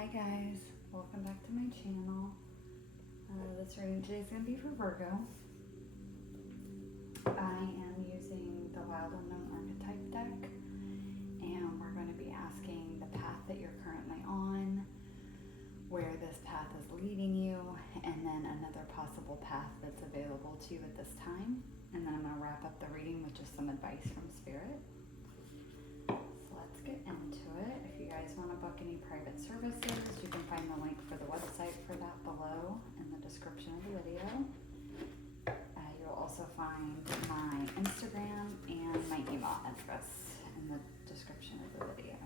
Hi guys, welcome back to my channel. This reading today is going to be for Virgo. I am using the Wild Unknown Archetype deck, and we're going to be asking the path that you're currently on, where this path is leading you, and then another possible path that's available to you at this time. And then I'm going to wrap up the reading with just some advice from Spirit. So let's get into it. If you guys want to book any private services, you can find the link for the website for that below in the description of the video. You'll also find my Instagram and my email address in the description of the video.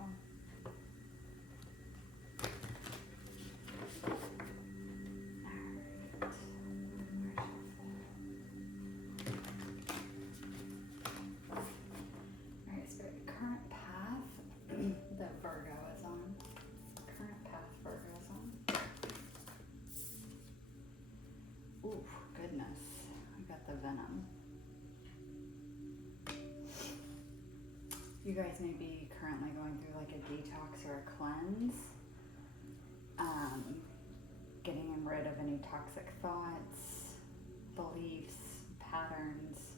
Alright, Spirit, current path that Virgo is on. Current path Virgo is on. Ooh, goodness. I got the Venom. You guys may be currently going through like a detox or a cleanse. Getting rid of any toxic thoughts, beliefs, patterns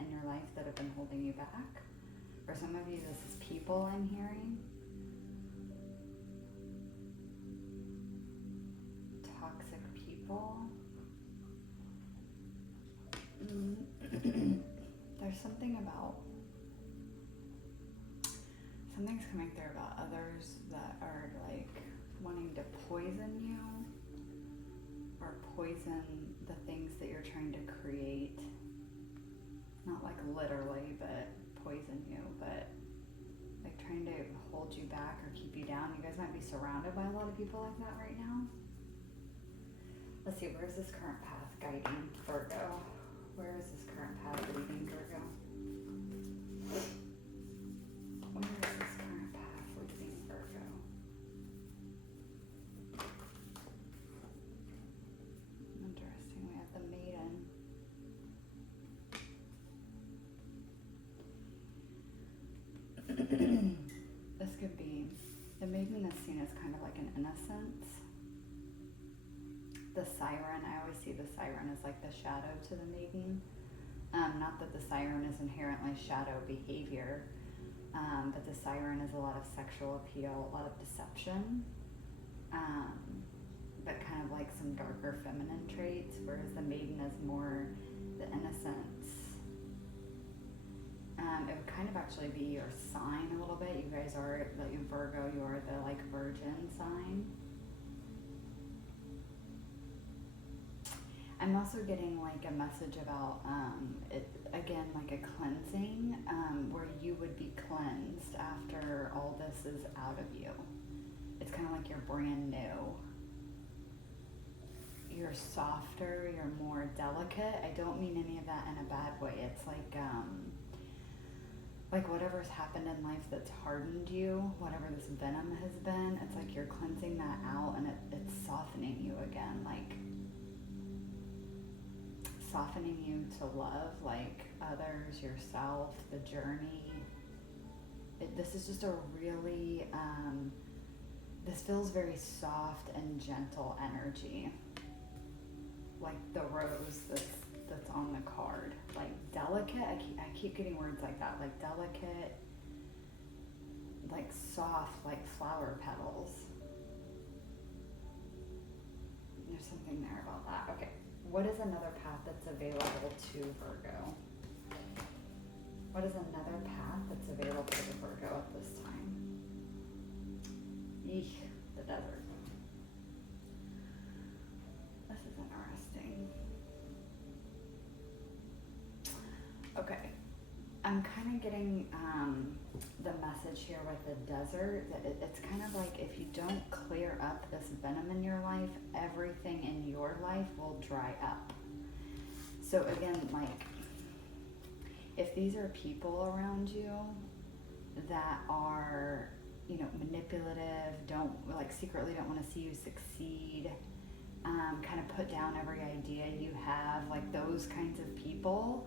in your life that have been holding you back. For some of you, this is people I'm hearing. Toxic people. There's something about, something's coming through about others that are like wanting to poison you or poison the things that you're trying to create. Not like literally, but poison you, but like trying to hold you back or keep you down. You guys might be surrounded by a lot of people like that right now. Let's see, where's this current path guiding Virgo? Where is this current path leading Virgo? Where is this current path leading Virgo? Interesting, we have the Maiden. This could be, the Maiden is seen as kind of like an innocence. The Siren, I always see the Siren as like the shadow to the Maiden. Not that the Siren is inherently shadow behavior, but the Siren is a lot of sexual appeal, a lot of deception, but kind of like some darker feminine traits, whereas the Maiden is more the innocence. It would kind of actually be your sign a little bit. You guys are, like Virgo, you're the like Virgin sign. I'm also getting like a message about, it, again, like a cleansing, where you would be cleansed after all this is out of you. It's kind of like you're brand new. You're softer, you're more delicate. I don't mean any of that in a bad way. It's like whatever's happened in life that's hardened you, whatever this venom has been, it's like you're cleansing that out and it's softening you again, like softening you to love, like others, yourself, the journey. This is just a really, this feels very soft and gentle energy. Like the rose that's on the card. Like delicate, I keep getting words like that, like delicate, like soft, like flower petals. There's something there about that. Okay, what is another path that's available to Virgo? What is another path that's available to Virgo at this time? Eek, the desert. This is interesting. Okay, I'm kind of getting the message here with the desert that it's kind of like if you don't clear up this venom in your life, everything in your life will dry up. So again, like if these are people around you that are, you know, manipulative, secretly don't want to see you succeed, kind of put down every idea you have, like those kinds of people,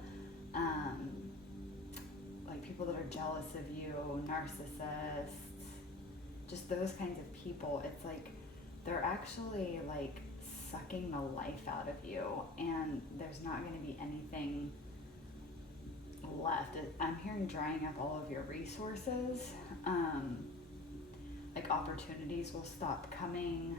like people that are jealous of you, narcissists, just those kinds of people, it's like they're actually like sucking the life out of you, and there's not going to be anything left. I'm hearing drying up all of your resources. Like opportunities will stop coming.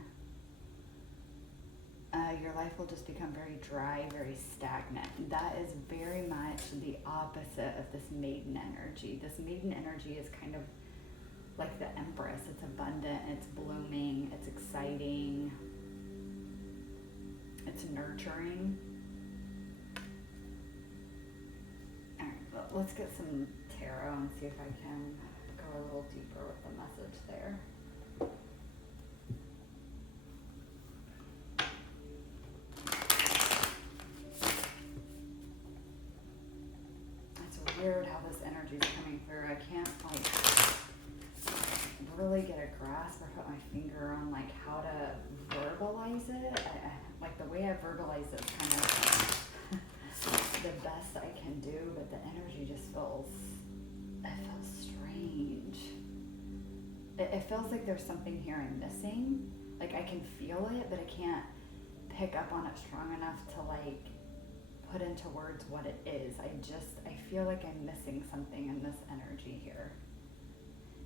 Your life will just become very dry, very stagnant. That is very much the opposite of this maiden energy. This maiden energy is kind of like the Empress. It's abundant, it's blooming, it's exciting, it's nurturing. All right, let's get some tarot and see if I can go a little deeper with the message there. It's weird how this energy is coming through. I can't like really get a grasp or put my finger on like how to verbalize it. Like the way I verbalize it is kind of the best I can do, but the energy just feels strange. It feels like there's something here I'm missing. Like I can feel it, but I can't pick up on it strong enough to like put into words what it is. I feel like I'm missing something in this energy here.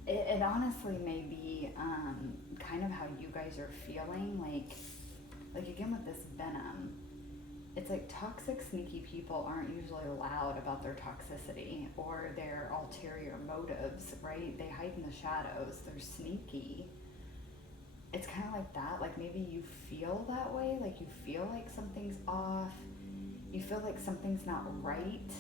It honestly may be kind of how you guys are feeling, like again with this Venom, it's like toxic, sneaky people aren't usually loud about their toxicity or their ulterior motives, right? They hide in the shadows, they're sneaky. It's kind of like that, like maybe you feel that way, like you feel like something's off, you feel like something's not right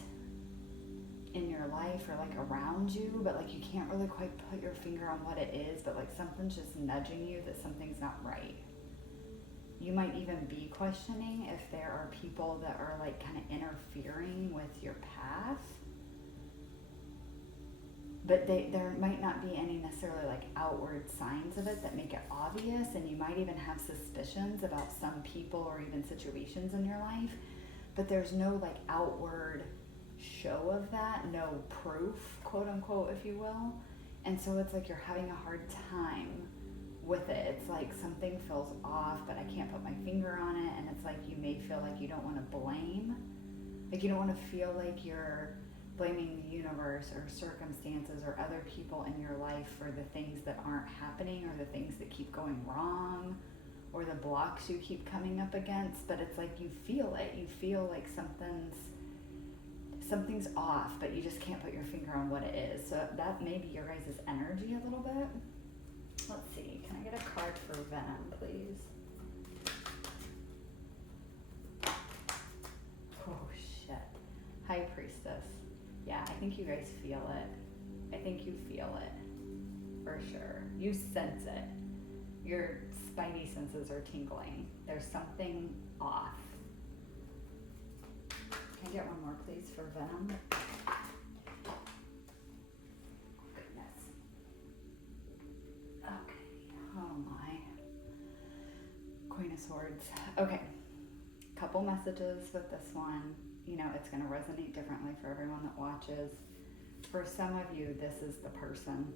in your life or like around you, but like you can't really quite put your finger on what it is, but like something's just nudging you that something's not right. You might even be questioning if there are people that are like kind of interfering with your path, but there might not be any necessarily like outward signs of it that make it obvious, and you might even have suspicions about some people or even situations in your life, but there's no like outward show of that, no proof, quote unquote, if you will. And so it's like you're having a hard time with it. It's like something feels off, but I can't put my finger on it. And it's like you may feel like you don't want to blame, like you don't want to feel like you're blaming the universe or circumstances or other people in your life for the things that aren't happening or the things that keep going wrong or the blocks you keep coming up against. But it's like you feel it. You feel like something's off, but you just can't put your finger on what it is. So that may be your guys' energy a little bit. Let's see, can I get a card for Venom, please? Oh shit. High Priestess. Yeah, I think you guys feel it. I think you feel it, for sure. You sense it. Your spidey senses are tingling. There's something off. Can I get one more, please, for Venom? Goodness. Okay. Oh, my. Queen of Swords. Okay. Couple messages with this one. You know, it's going to resonate differently for everyone that watches. For some of you, this is the person.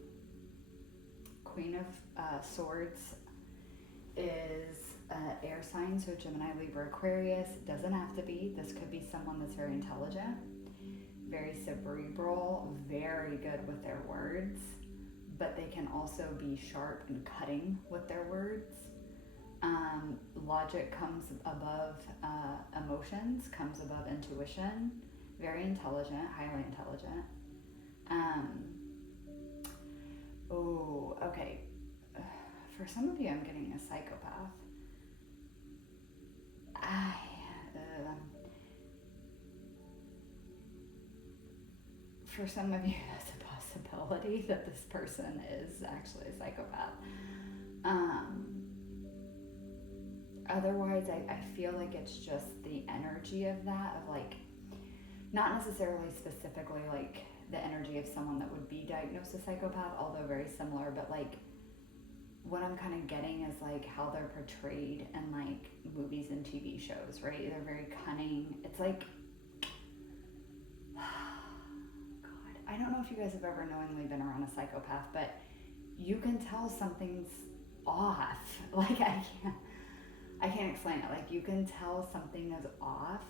Queen of Swords is air sign, so Gemini, Libra, Aquarius. It doesn't have to be. This could be someone that's very intelligent, very cerebral, very good with their words, but they can also be sharp and cutting with their words. Logic comes above emotions, comes above intuition. Very intelligent, highly intelligent. Oh, okay. For some of you, I'm getting a psychopath. For some of you, that's a possibility that this person is actually a psychopath. Otherwise, I feel like it's just the energy of that, of like, not necessarily specifically like the energy of someone that would be diagnosed a psychopath, although very similar, but like what I'm kind of getting is like how they're portrayed in like movies and TV shows, right? They're very cunning. It's like, God, I don't know if you guys have ever knowingly been around a psychopath, but you can tell something's off. Like, I can't explain it. Like, you can tell something is off.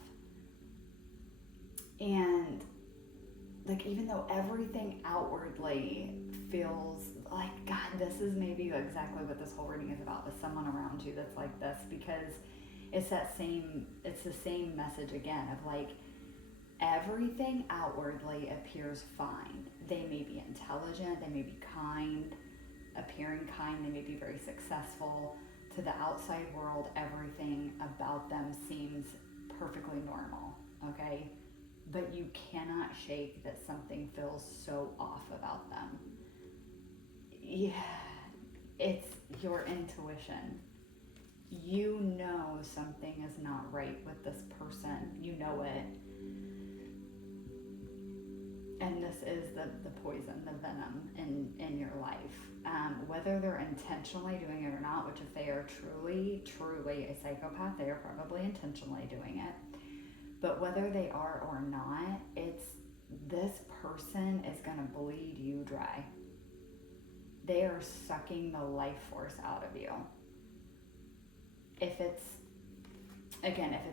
And like, even though everything outwardly feels like, God, this is maybe exactly what this whole reading is about, with someone around you that's like this, because it's the same message again of like, everything outwardly appears fine. They may be intelligent, they may be kind, appearing kind, they may be very successful. To the outside world, everything about them seems perfectly normal, okay? But you cannot shake that something feels so off about them. Yeah, it's your intuition. You know something is not right with this person. You know it. And this is the poison, the venom in your life. Whether they're intentionally doing it or not, which if they are truly a psychopath, they are probably intentionally doing it. But whether they are or not, it's this person is going to bleed you dry. They are sucking the life force out of you. If it's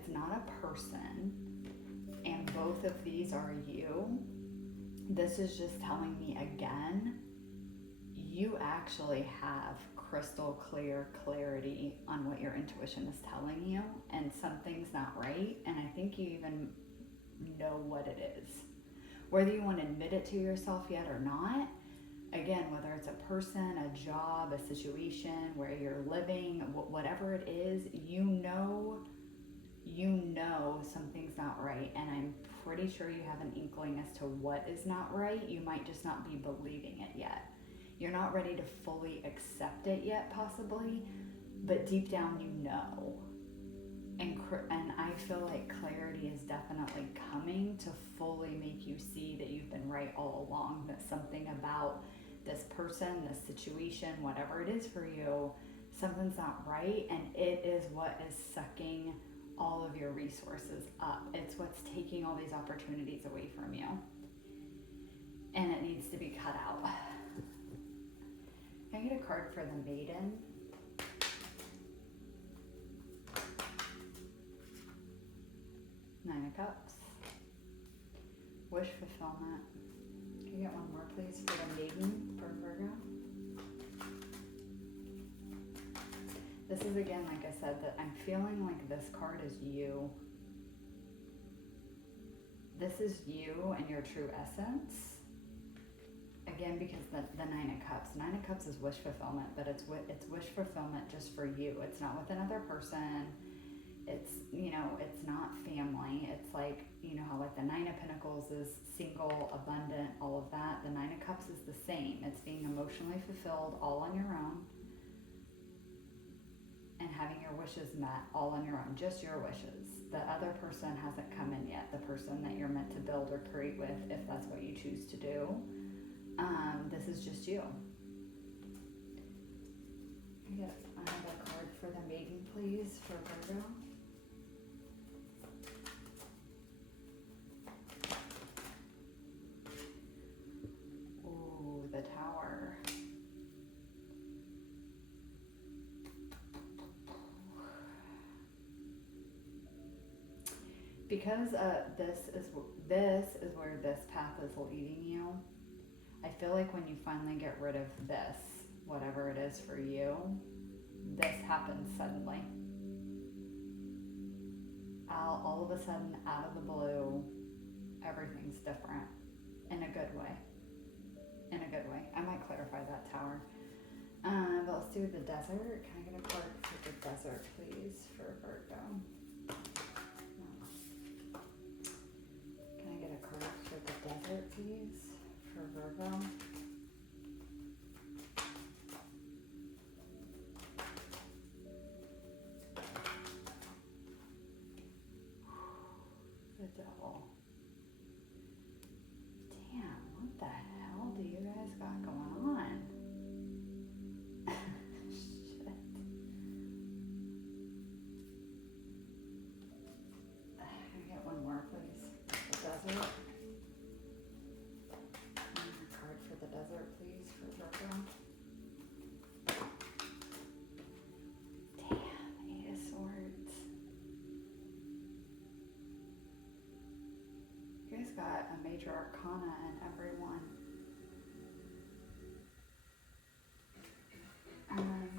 not a person and both of these are you, this is just telling me again, you actually have crystal clear clarity on what your intuition is telling you, and something's not right, and I think you even know what it is. Whether you want to admit it to yourself yet or not, again, whether it's a person, a job, a situation, where you're living, whatever it is, you know something's not right, and I'm pretty sure you have an inkling as to what is not right. You might just not be believing it yet. You're not ready to fully accept it yet, possibly, but deep down you know. And I feel like clarity is definitely coming to fully make you see that you've been right all along, that something about this person, this situation, whatever it is for you, something's not right, and it is what is sucking all of your resources up. It's what's taking all these opportunities away from you. And it needs to be cut out. Can I get a card for the Maiden? Nine of Cups. Wish fulfillment. Can you get one more, please, for the Maiden, for Virgo? This is, again, like I said, that I'm feeling like this card is you. This is you and your true essence. Again, because the Nine of Cups. Nine of Cups is wish fulfillment, but it's wish fulfillment just for you. It's not with another person. It's, it's not family. It's like, how like the Nine of Pentacles is single, abundant, all of that. The Nine of Cups is the same. It's being emotionally fulfilled all on your own and having your wishes met all on your own, just your wishes. The other person hasn't come in yet, the person that you're meant to build or create with, if that's what you choose to do. This is just you. I have a card for the Maiden, please, for Virgo. Ooh, the Tower. Because this is where this path is leading you. I feel like when you finally get rid of this, whatever it is for you, this happens suddenly. All of a sudden, out of the blue, everything's different in a good way. In a good way. I might clarify that, Tower. But let's do the Desert. Can I get a card for the Desert, please, for Virgo? Can I get a card for the Desert, please, for Virgo? The Devil. Damn, what the hell do you guys got going on? Shit. Can I get one more, please? The Desert. Card for the Desert, please, for Virgo. major arcana in every one.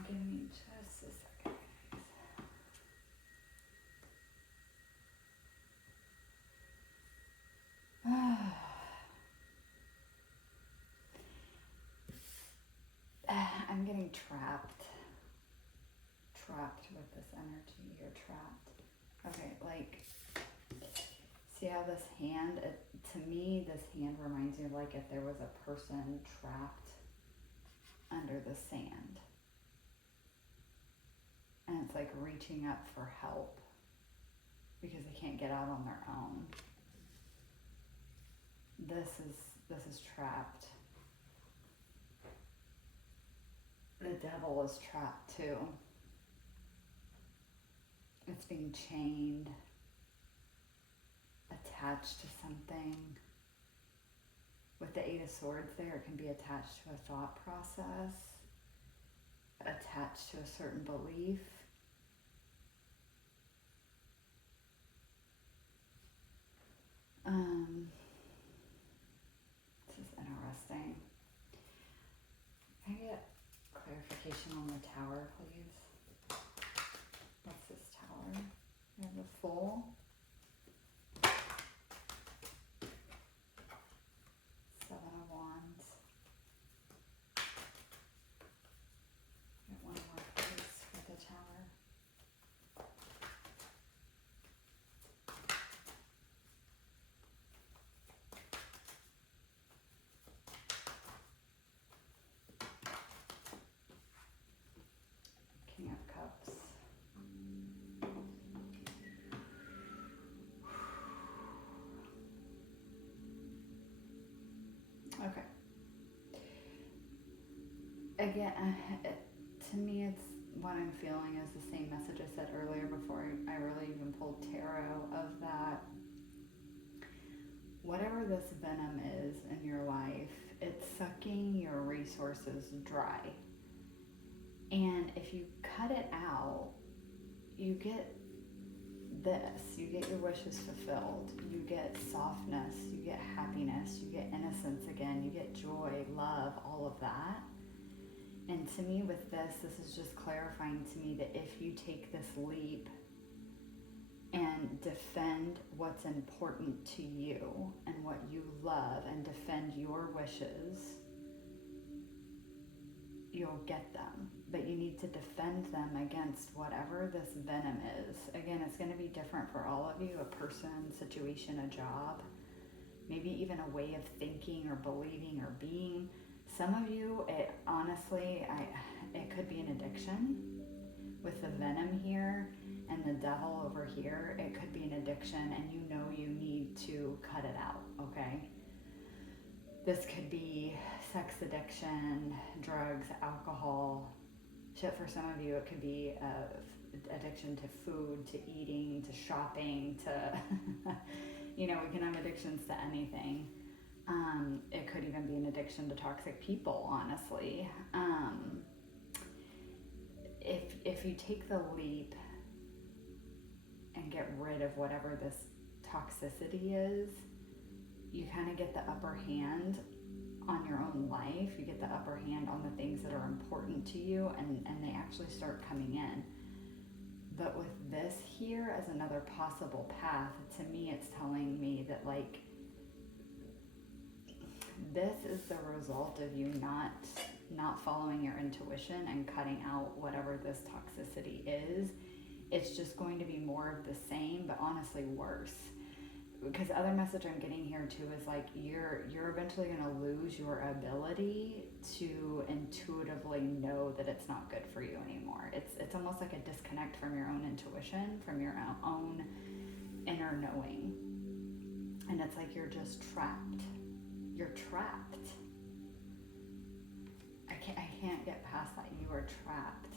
Give me just a second, guys. I'm getting trapped with this energy. You're trapped. Okay, like, see how this hand, to me, this hand reminds me of like if there was a person trapped under the sand. And it's like reaching up for help because they can't get out on their own. This is trapped. The devil is trapped too. It's being chained, attached to something. With the Eight of Swords there, it can be attached to a thought process, attached to a certain belief. This is interesting. Can I get clarification on the tower, please? What's this tower? We have the Fool. Seven of Wands. Get one more, please, for the tower. King of Cups. Okay. Again, to me, it's what I'm feeling is the same message I said earlier before I really even pulled tarot, of that whatever this venom is in your life, it's sucking your resources dry. And if you cut it out, you get this. You get your wishes fulfilled. You get softness. You get happiness. You get innocence again. You get joy, love, all of that. And to me with this is just clarifying to me that if you take this leap and defend what's important to you and what you love and defend your wishes, you'll get them. But you need to defend them against whatever this venom is. Again, it's going to be different for all of you, a person, situation, a job, maybe even a way of thinking or believing or being. Some of you, it could be an addiction with the venom here and the devil over here. It could be an addiction and you know you need to cut it out, okay? This could be sex addiction, drugs, alcohol. Shit, for some of you, it could be addiction to food, to eating, to shopping, to, we can have addictions to anything. It could even be an addiction to toxic people, honestly. If you take the leap and get rid of whatever this toxicity is, you kind of get the upper hand on your own life. You get the upper hand on the things that are important to you, and they actually start coming in. But with this here as another possible path, to me it's telling me that like this is the result of you not following your intuition and cutting out whatever this toxicity is. It's just going to be more of the same, but honestly worse. Because the other message I'm getting here too is like you're eventually going to lose your ability to intuitively know that it's not good for you anymore. It's almost like a disconnect from your own intuition, from your own inner knowing. And it's like you're just trapped. You're trapped. I can't get past that. You are trapped.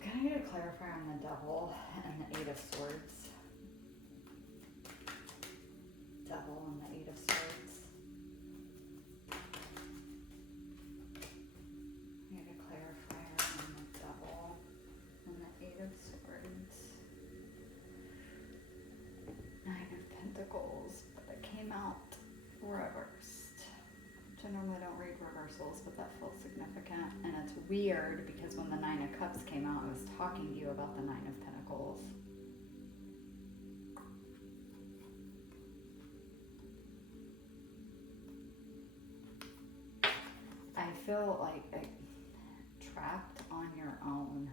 Can I get a clarifier on the devil and the Eight of Swords? Devil and the Eight of Swords. I get a clarifier on the devil and the Eight of Swords. Nine of Pentacles. Pentacles, but it came out reversed. Which I normally don't read reversals, but that felt significant. And it's weird because when the Nine of Cups came out, I was talking to you about the Nine of Pentacles. I feel like trapped on your own.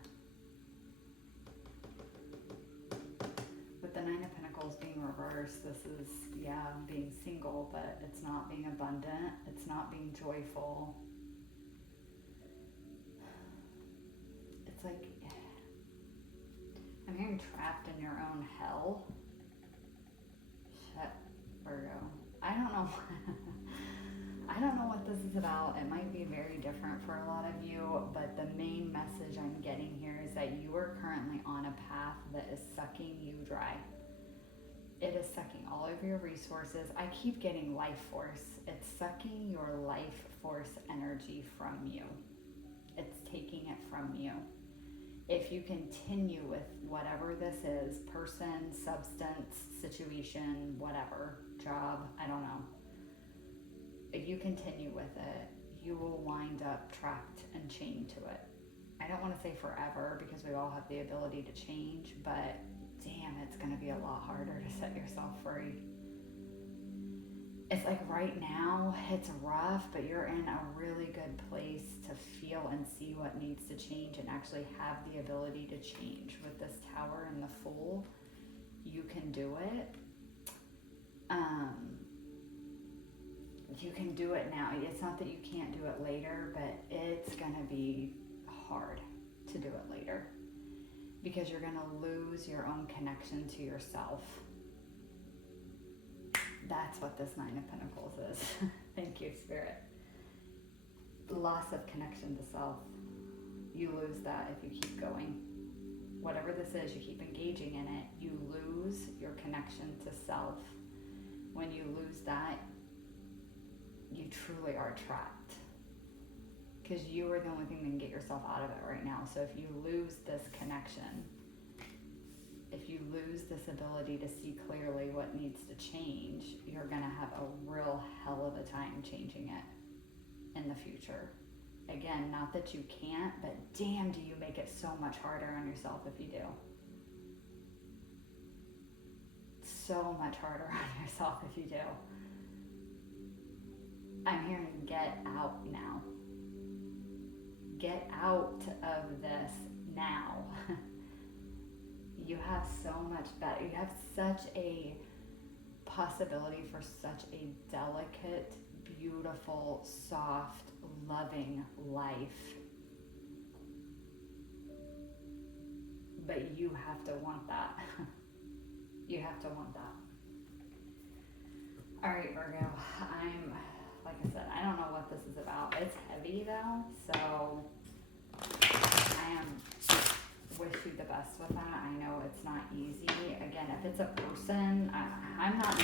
With the Nine of Pentacles being reversed, this is, yeah, being single, but it's not being abundant. It's not being joyful. It's like, I'm hearing trapped in your own hell. Shit, Virgo. I don't know. I don't know what this is about. It might be very different for a lot of you, but the main message I'm getting here is that you are currently on a path that is sucking you dry. It is sucking all of your resources. I keep getting life force. It's sucking your life force energy from you. It's taking it from you. If you continue with whatever this is, person, substance, situation, whatever, job, I don't know. If you continue with it, you will wind up trapped and chained to it. I don't want to say forever because we all have the ability to change, but damn, it's going to be a lot harder to set yourself free. It's like right now, it's rough, but you're in a really good place to feel and see what needs to change and actually have the ability to change. With this Tower and the Fool, you can do it. You can do it now. It's not that you can't do it later, but it's going to be hard to do it later because you're going to lose your own connection to yourself. That's what this Nine of Pentacles is. Thank you, Spirit. Loss of connection to self. You lose that if you keep going. Whatever this is, you keep engaging in it, you lose your connection to self. When you lose that, you truly are trapped. Because you are the only thing that can get yourself out of it right now. So if you lose this connection, if you lose this ability to see clearly what needs to change, you're going to have a real hell of a time changing it in the future. Again, not that you can't, but damn, do you make it so much harder on yourself if you do. So much harder on yourself if you do. I'm hearing get out now. Get out of this now. You have so much better. You have such a possibility for such a delicate, beautiful, soft, loving life. But you have to want that. You have to want that. All right, Virgo. Like I said, I don't know what this is about. It's heavy though, so wish you the best with that. I know it's not easy. Again, if it's a person, I'm not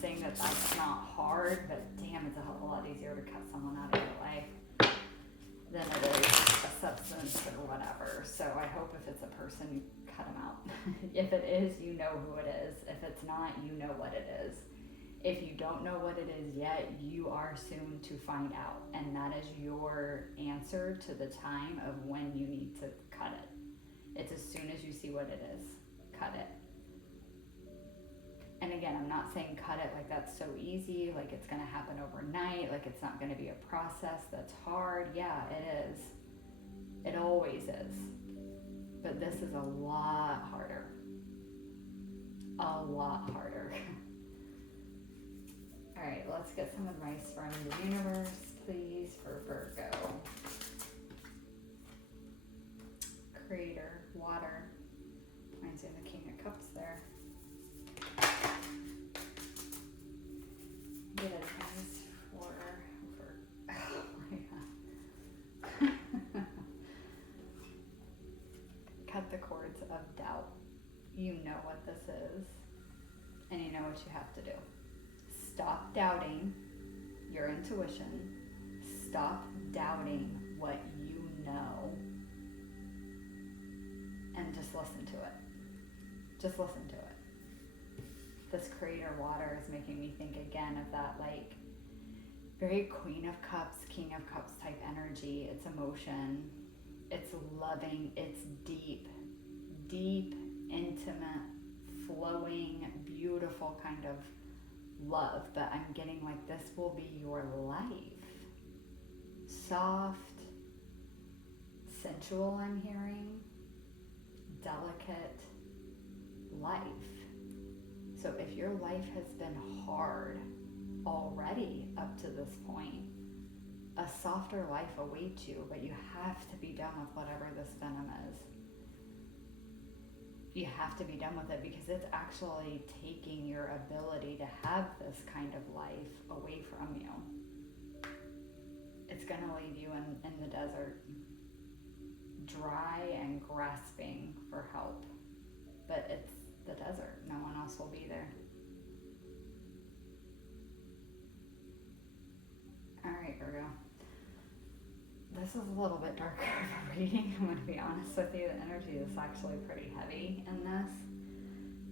saying that that's not hard, but damn, it's a hell of a lot easier to cut someone out of your life than it is a substance or whatever. So I hope if it's a person, you cut them out. If it is, you know who it is. If it's not, you know what it is. If you don't know what it is yet, you are soon to find out. And that is your answer to the time of when you need to cut it. It's as soon as you see what it is, cut it. And again, I'm not saying cut it like that's so easy, like it's going to happen overnight, like it's not going to be a process that's hard. Yeah, it is. It always is. But this is a lot harder. A lot harder. All right, let's get some advice from the universe, please, for Virgo. Creator, water. Reminds me of the King of Cups there. Get advice for oh my God. Cut the cords of doubt. You know what this is, and you know what you have to do. Stop doubting your intuition. Stop doubting what you know. And just listen to it. Just listen to it. this creator water is making me think again of that like very Queen of Cups, King of Cups type energy. It's emotion, it's loving, it's deep, deep, intimate, flowing, beautiful kind of love. But I'm getting like this will be your life. Soft, sensual, I'm hearing, delicate life. So if your life has been hard already up to this point, a softer life awaits you, but you have to be done with whatever this venom is. You have to be done with it because it's actually taking your ability to have this kind of life away from you. It's going to leave you in the desert, dry and grasping for help. But it's the desert. No one else will be there. All right, Virgo. This is a little bit darker of a reading. I'm going to be honest with you. The energy is actually pretty heavy in this.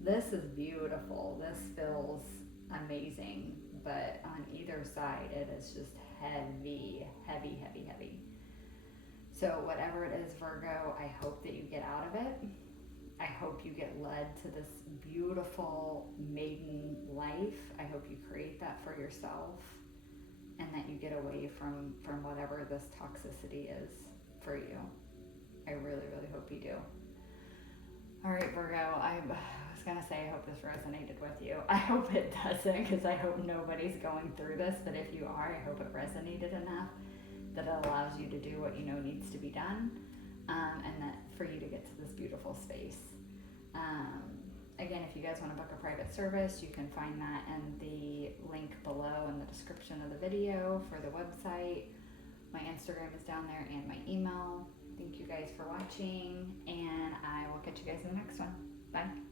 This is beautiful. This feels amazing. But on either side, it is just heavy, heavy, heavy, heavy. So whatever it is, Virgo, I hope that you get out of it. I hope you get led to this beautiful maiden life. I hope you create that for yourself and that you get away from whatever this toxicity is for you. I really, really hope you do. All right, Virgo, I was going to say I hope this resonated with you. I hope it doesn't because I hope nobody's going through this, but if you are, I hope it resonated enough that it allows you to do what you know needs to be done, and that for you to get to this beautiful space. Again, if you guys want to book a private service, you can find that in the link below in the description of the video for the website. My Instagram is down there and my email. Thank you guys for watching, and I will catch you guys in the next one. Bye.